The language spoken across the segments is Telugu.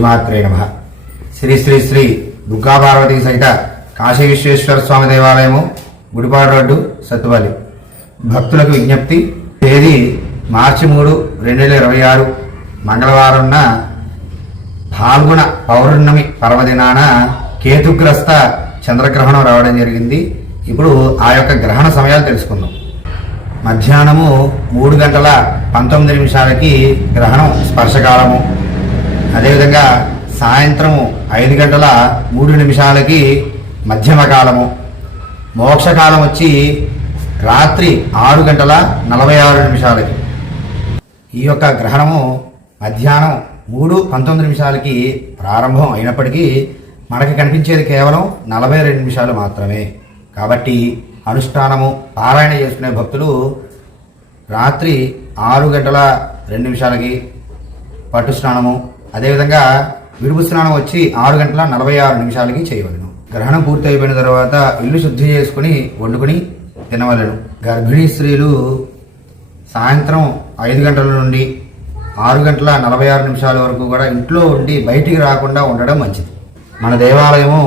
శ్రీమాత్రే నమః. శ్రీ శ్రీ శ్రీ దుర్గా పార్వతీ సహిత కాశీ విశ్వేశ్వర స్వామి దేవాలయము, గుడిపాడు రోడ్డు, సత్తుపల్లి. భక్తులకు విజ్ఞప్తి. తేదీ మార్చి 3, 2026 మంగళవారంన పాల్గొన పౌర్ణమి పర్వదినాన కేతుగ్రస్త చంద్రగ్రహణం రావడం జరిగింది. ఇప్పుడు ఆ యొక్క గ్రహణ సమయాలు తెలుసుకుందాం. మధ్యాహ్నము 3:19 గ్రహణం స్పర్శకాలము. అదేవిధంగా సాయంత్రం 5:03 మధ్యమ కాలము. మోక్షకాలం వచ్చి రాత్రి 6:46 ఈ యొక్క గ్రహణము మధ్యాహ్నం 3:19 ప్రారంభం అయినప్పటికీ మనకి కనిపించేది కేవలం 42 నిమిషాలు మాత్రమే. కాబట్టి అనుష్ఠానము పారాయణ చేసుకునే భక్తులు రాత్రి 6:02 పట్టు స్నానము, అదేవిధంగా విడుపు స్నానం వచ్చి 6:46 చేయవలను. గ్రహణం పూర్తి అయిపోయిన తర్వాత ఇల్లు శుద్ధి చేసుకుని వండుకుని తినవలను. గర్భిణీ స్త్రీలు సాయంత్రం 5 గంటల నుండి 6:46 వరకు కూడా ఇంట్లో ఉండి బయటికి రాకుండా ఉండడం మంచిది. మన దేవాలయము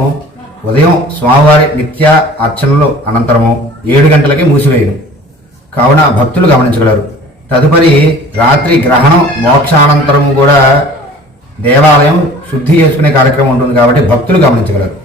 ఉదయం స్వామివారి నిత్య అర్చనలు అనంతరము 7 గంటలకి మూసివేయను. కావున భక్తులు గమనించగలరు. తదుపరి రాత్రి గ్రహణం మోక్షానంతరము కూడా దేవాలయం శుద్ధి చేసుకునే కార్యక్రమం ఉంటుంది కాబట్టి భక్తులు గమనించగలరు.